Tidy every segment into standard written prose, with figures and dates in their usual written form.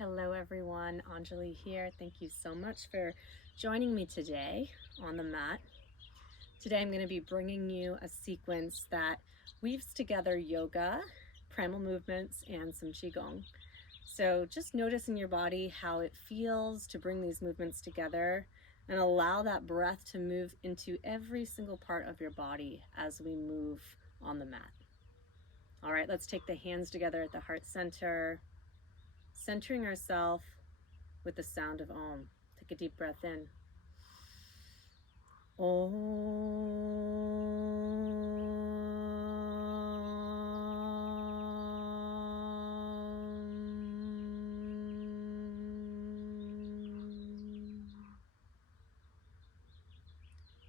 Hello everyone, Anjali here. Thank you so much for joining me today on the mat. Today I'm going to be bringing you a sequence that weaves together yoga, primal movements, and some qigong. So just notice in your body how it feels to bring these movements together and allow that breath to move into every single part of your body as we move on the mat. All right, let's take the hands together at the heart center, centering ourselves with the sound of Om. Take a deep breath in.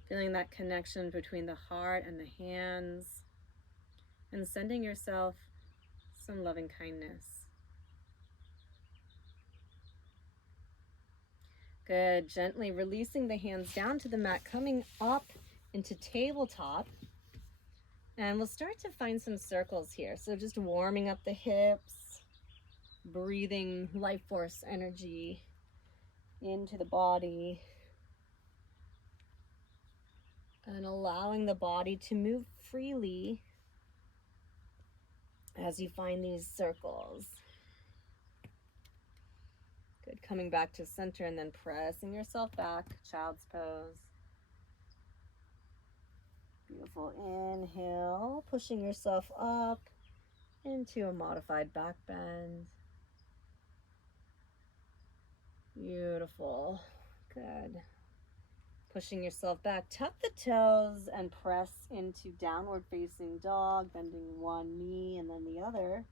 Feeling that connection between the heart and the hands, and sending yourself some loving kindness. Good. Gently releasing the hands down to the mat, coming up into tabletop. And we'll start to find some circles here. So just warming up the hips, breathing life force energy into the body, and allowing the body to move freely as you find these circles. Good. Coming back to center and then pressing yourself back, child's pose. Beautiful. Inhale, pushing yourself up into a modified back bend. Beautiful. Good. Pushing yourself back, tuck the toes and press into downward facing dog, bending one knee and then the other.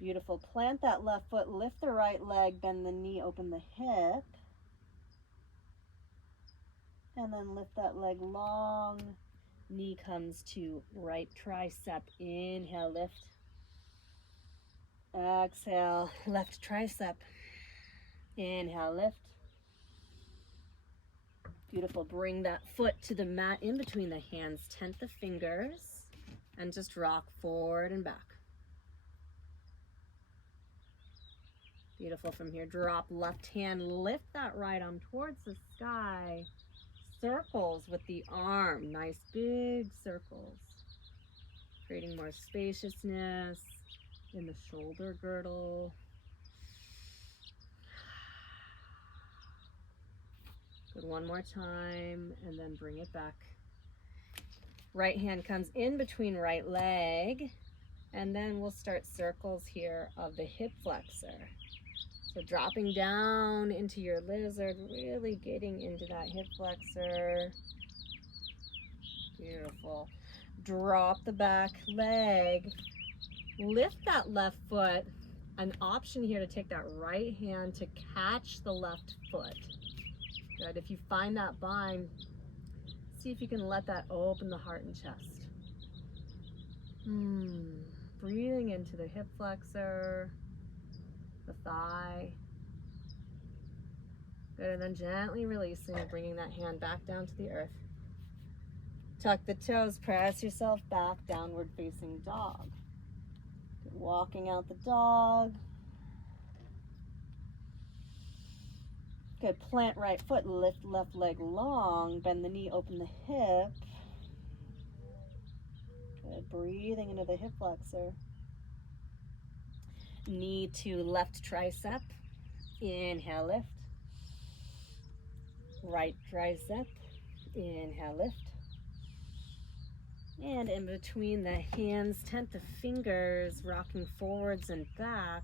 Beautiful. Plant that left foot, lift the right leg, bend the knee, open the hip. And then lift that leg long. Knee comes to right tricep. Inhale, lift. Exhale, left tricep. Inhale, lift. Beautiful. Bring that foot to the mat in between the hands. Tent the fingers and just rock forward and back. Beautiful. From here, drop left hand, lift that right arm towards the sky. Circles with the arm, nice big circles. Creating more spaciousness in the shoulder girdle. Good, one more time, and then bring it back. Right hand comes in between right leg, and then we'll start circles here of the hip flexor. So dropping down into your lizard, really getting into that hip flexor. Beautiful. Drop the back leg. Lift that left foot. An option here to take that right hand to catch the left foot. Good. If you find that bind, see if you can let that open the heart and chest. Breathing into the hip flexor, the thigh. Good, and then gently releasing, bringing that hand back down to the earth. Tuck the toes, press yourself back, downward facing dog. Good, walking out the dog. Good, plant right foot, lift left leg long, bend the knee, open the hip. Good, breathing into the hip flexor. Knee to left tricep. Inhale, lift. Right tricep. Inhale, lift. And in between the hands, tent the fingers, rocking forwards and back.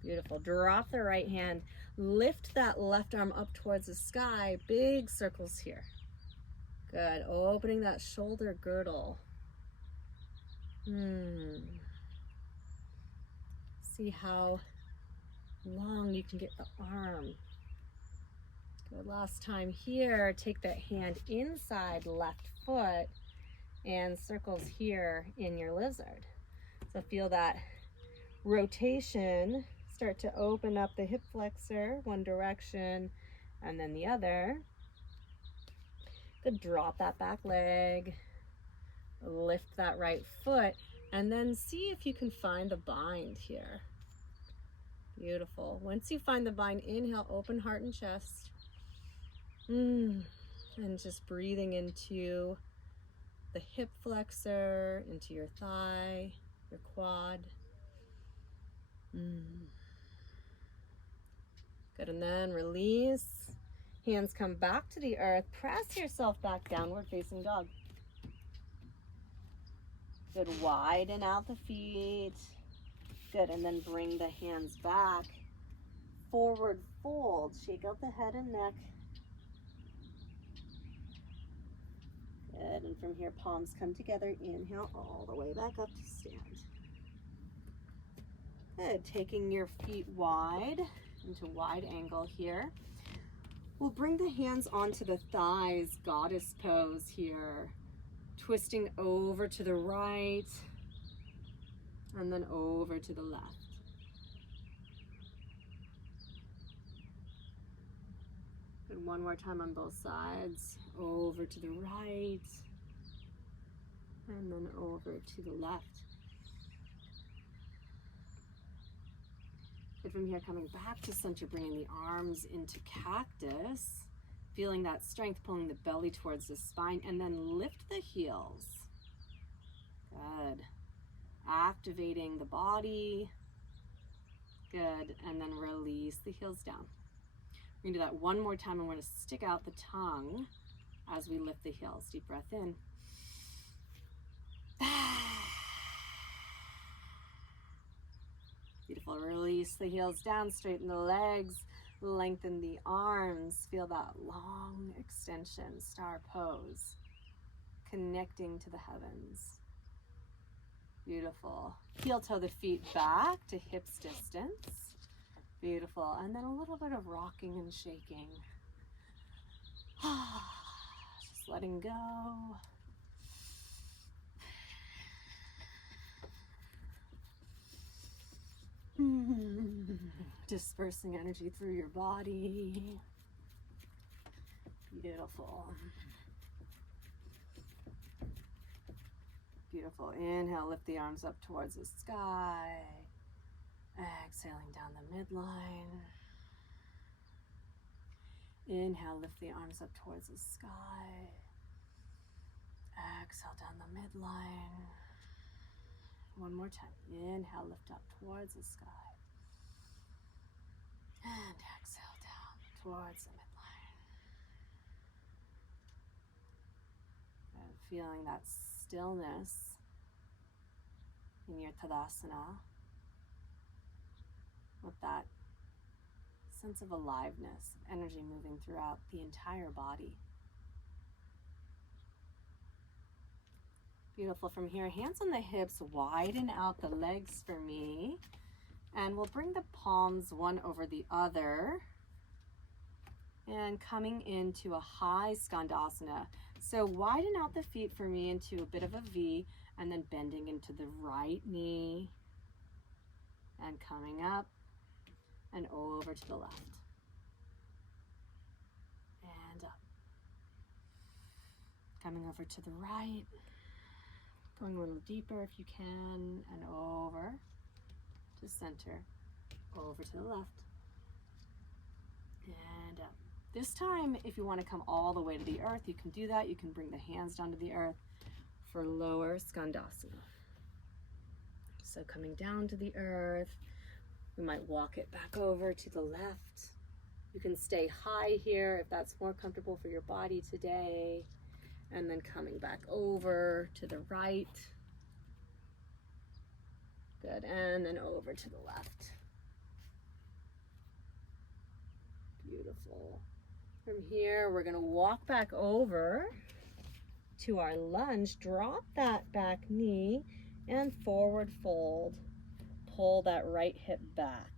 Beautiful. Drop the right hand. Lift that left arm up towards the sky. Big circles here. Good. Opening that shoulder girdle. See how long you can get the arm. Good. Last time here, take that hand inside left foot and circles here in your lizard. So feel that rotation. Start to open up the hip flexor one direction and then the other. Good, drop that back leg, lift that right foot, and then see if you can find the bind here. Beautiful. Once you find the bind, inhale, open heart and chest. And just breathing into the hip flexor, into your thigh, your quad. Good, and then release. Hands come back to the earth. Press yourself back, downward facing dog. Good, widen out the feet. Good, and then bring the hands back. Forward fold, shake out the head and neck. Good, and from here, palms come together. Inhale all the way back up to stand. Good, taking your feet wide into wide angle here. We'll bring the hands onto the thighs, goddess pose here. Twisting over to the right and then over to the left. Good, one more time on both sides. Over to the right and then over to the left. Good, from here, coming back to center, bringing the arms into cactus. Feeling that strength, pulling the belly towards the spine, and then lift the heels. Good. Activating the body. Good, and then release the heels down. We're gonna do that one more time, and we're gonna stick out the tongue as we lift the heels. Deep breath in. Beautiful, release the heels down, straighten the legs, lengthen the arms, feel that long extension, star pose, connecting to the heavens. Beautiful. Heel toe the feet back to hips distance. Beautiful, and then a little bit of rocking and shaking. Just letting go. Dispersing energy through your body. Beautiful. Beautiful. Inhale, lift the arms up towards the sky. Exhaling down the midline. Inhale, lift the arms up towards the sky. Exhale down the midline. One more time. Inhale, lift up towards the sky. And exhale down towards the midline. And feeling that stillness in your Tadasana with that sense of aliveness, energy moving throughout the entire body. Beautiful. From here, hands on the hips, widen out the legs for me. And we'll bring the palms one over the other. And coming into a high Skandasana. So widen out the feet for me into a bit of a V, and then bending into the right knee. And coming up and over to the left. And up. Coming over to the right. Going a little deeper if you can, and over to center, over to the left, and up. This time, if you want to come all the way to the earth, you can do that. You can bring the hands down to the earth for lower Skandasana. So coming down to the earth, we might walk it back over to the left. You can stay high here if that's more comfortable for your body today. And then coming back over to the right. Good, and then over to the left. Beautiful. From here, we're gonna walk back over to our lunge. Drop that back knee and forward fold. Pull that right hip back.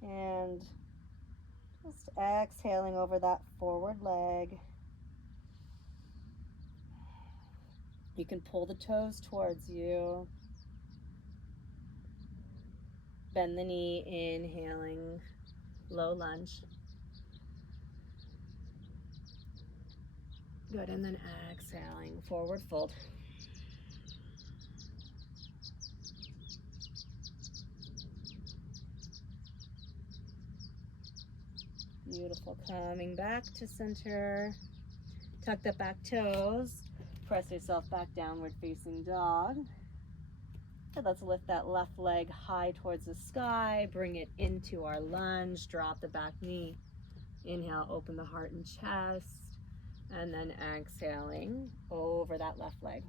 And just exhaling over that forward leg. You can pull the toes towards you. Bend the knee, inhaling, low lunge. Good, and then exhaling, forward fold. Beautiful, coming back to center. Tuck the back toes. Press yourself back, downward facing dog. And let's lift that left leg high towards the sky. Bring it into our lunge. Drop the back knee. Inhale, open the heart and chest. And then exhaling over that left leg.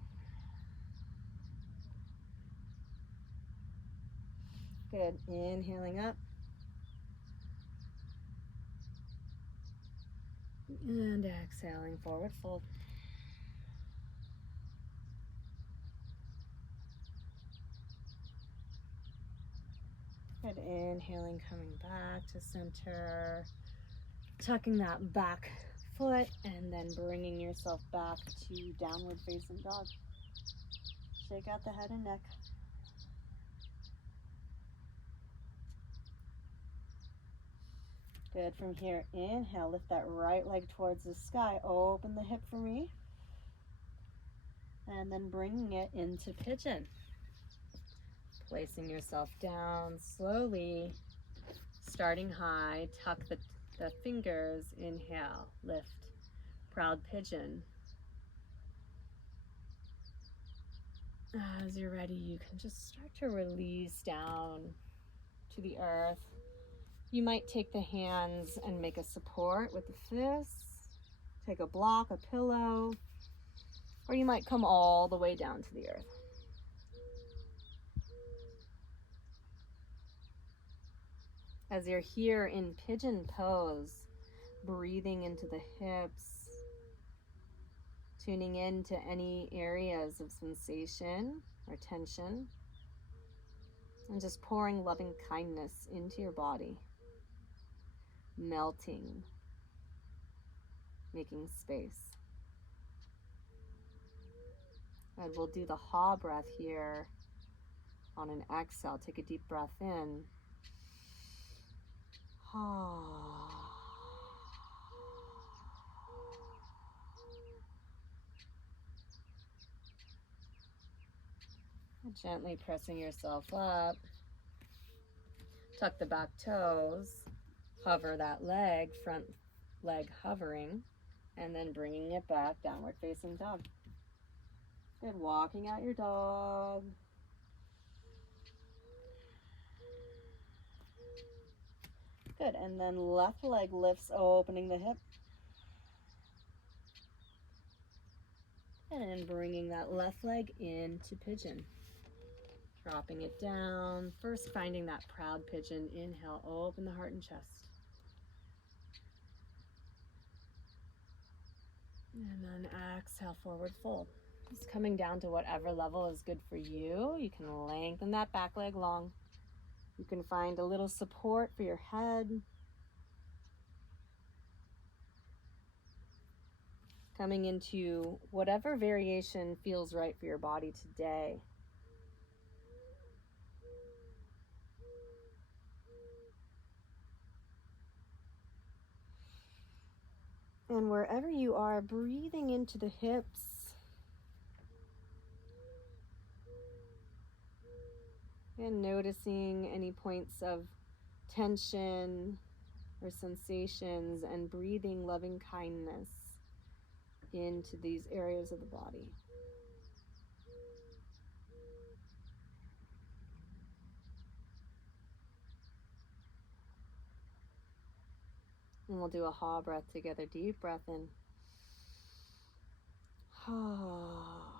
Good, inhaling up. And exhaling, forward fold. Good, inhaling, coming back to center. Tucking that back foot and then bringing yourself back to downward facing dog. Shake out the head and neck. Good, from here, inhale, lift that right leg towards the sky. Open the hip for me. And then bringing it into pigeon. Placing yourself down slowly, starting high, tuck the fingers, inhale, lift, proud pigeon. As you're ready, you can just start to release down to the earth. You might take the hands and make a support with the fists, take a block, a pillow, or you might come all the way down to the earth. As you're here in pigeon pose, breathing into the hips, tuning into any areas of sensation or tension, and just pouring loving kindness into your body, melting, making space. And we'll do the ha breath here on an exhale. Take a deep breath in. Ha. Gently pressing yourself up. Tuck the back toes. Hover that leg, front leg hovering, and then bringing it back, downward facing dog. Good, walking out your dog. Good, and then left leg lifts, opening the hip. And bringing that left leg into pigeon. Dropping it down. First finding that proud pigeon. Inhale, open the heart and chest. And then exhale, forward fold. Just coming down to whatever level is good for you. You can lengthen that back leg long. You can find a little support for your head. Coming into whatever variation feels right for your body today. And wherever you are, breathing into the hips. And noticing any points of tension or sensations, and breathing loving kindness into these areas of the body. And we'll do a ha breath together. Deep breath in. Ha.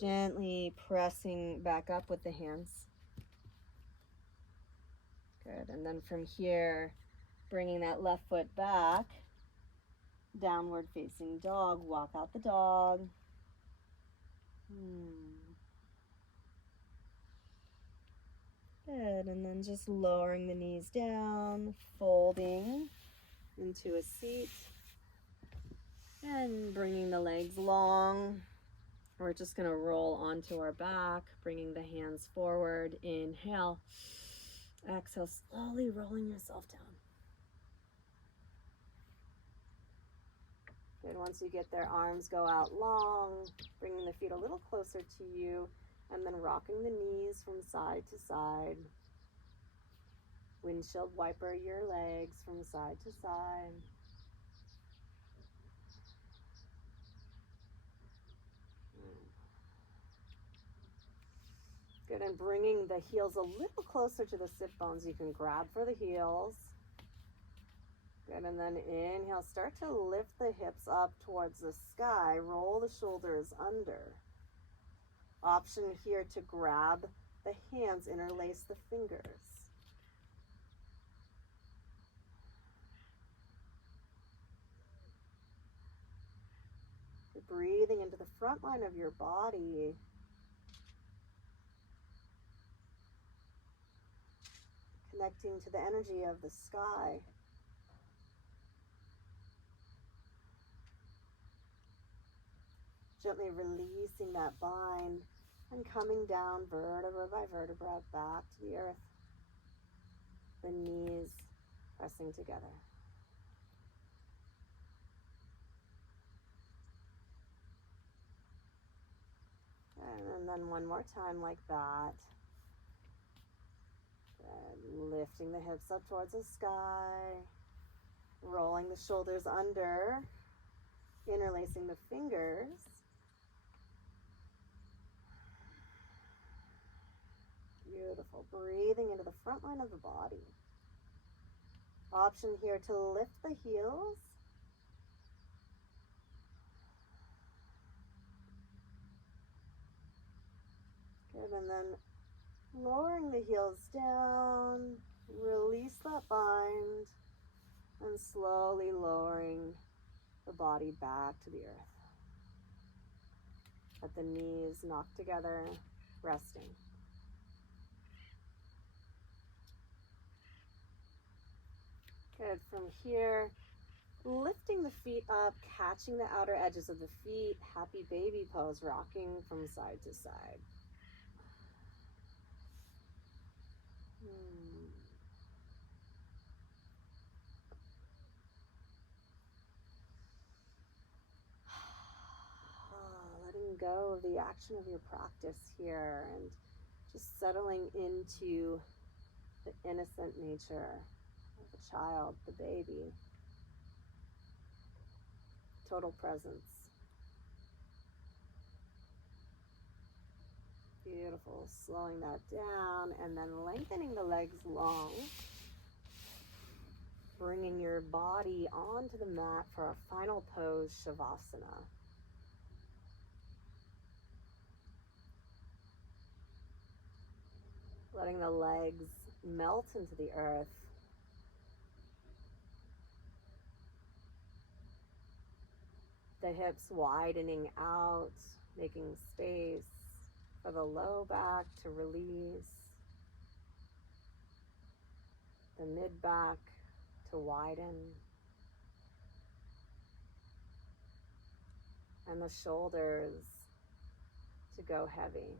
Gently pressing back up with the hands. Good, and then from here, bringing that left foot back, downward facing dog, walk out the dog. Good, and then just lowering the knees down, folding into a seat, and bringing the legs long. We're just going to roll onto our back, bringing the hands forward. Inhale. Exhale, slowly rolling yourself down. Good. Once you get there, arms go out long, bringing the feet a little closer to you, and then rocking the knees from side to side. Windshield wiper your legs from side to side. Good, and bringing the heels a little closer to the sit bones. You can grab for the heels. Good, and then inhale, start to lift the hips up towards the sky. Roll the shoulders under. Option here to grab the hands, interlace the fingers. You're breathing into the front line of your body. Connecting to the energy of the sky. Gently releasing that bind and coming down vertebra by vertebra back to the earth. The knees pressing together. And then one more time like that. Good. Lifting the hips up towards the sky. Rolling the shoulders under. Interlacing the fingers. Beautiful. Breathing into the front line of the body. Option here to lift the heels. Good, and then lowering the heels down, release that bind, and slowly lowering the body back to the earth. Let the knees knock together, resting. Good, from here, lifting the feet up, catching the outer edges of the feet, happy baby pose, rocking from side to side. Letting go of the action of your practice here and just settling into the innocent nature of the child, the baby. Total presence. Beautiful. Slowing that down and then lengthening the legs long. Bringing your body onto the mat for our final pose, Shavasana. Letting the legs melt into the earth. The hips widening out, making space for the low back to release. The mid back to widen. And the shoulders to go heavy.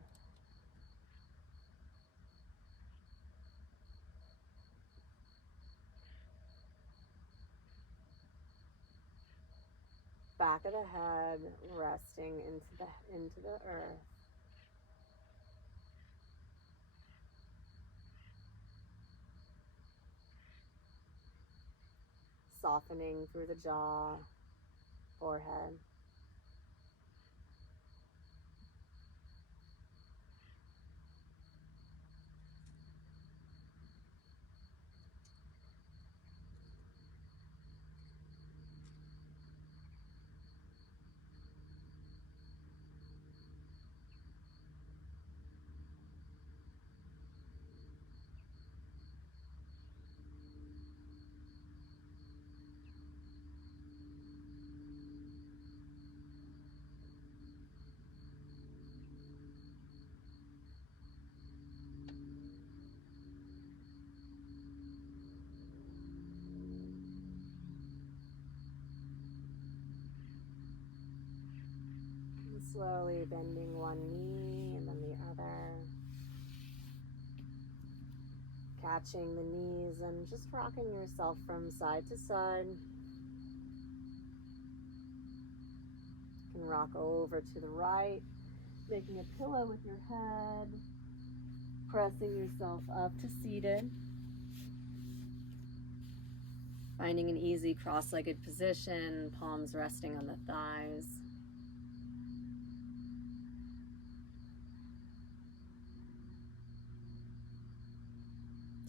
Back of the head resting into the earth. Softening through the jaw, forehead. Slowly bending one knee and then the other. catching the knees and just rocking yourself from side to side. You can rock over to the right, making a pillow with your head, pressing yourself up to seated. Finding an easy cross-legged position, palms resting on the thighs.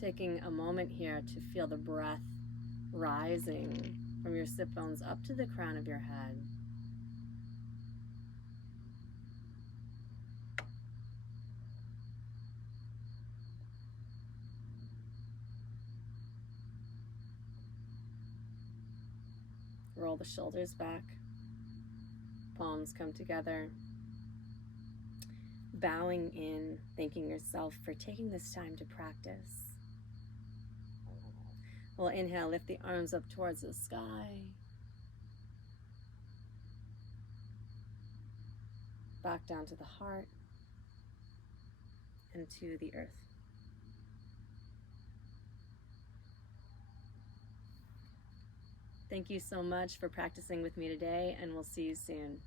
Taking a moment here to feel the breath rising from your sit bones up to the crown of your head. Roll the shoulders back. Palms come together. Bowing in, thanking yourself for taking this time to practice. We'll inhale, lift the arms up towards the sky. Back down to the heart and to the earth. Thank you so much for practicing with me today, and we'll see you soon.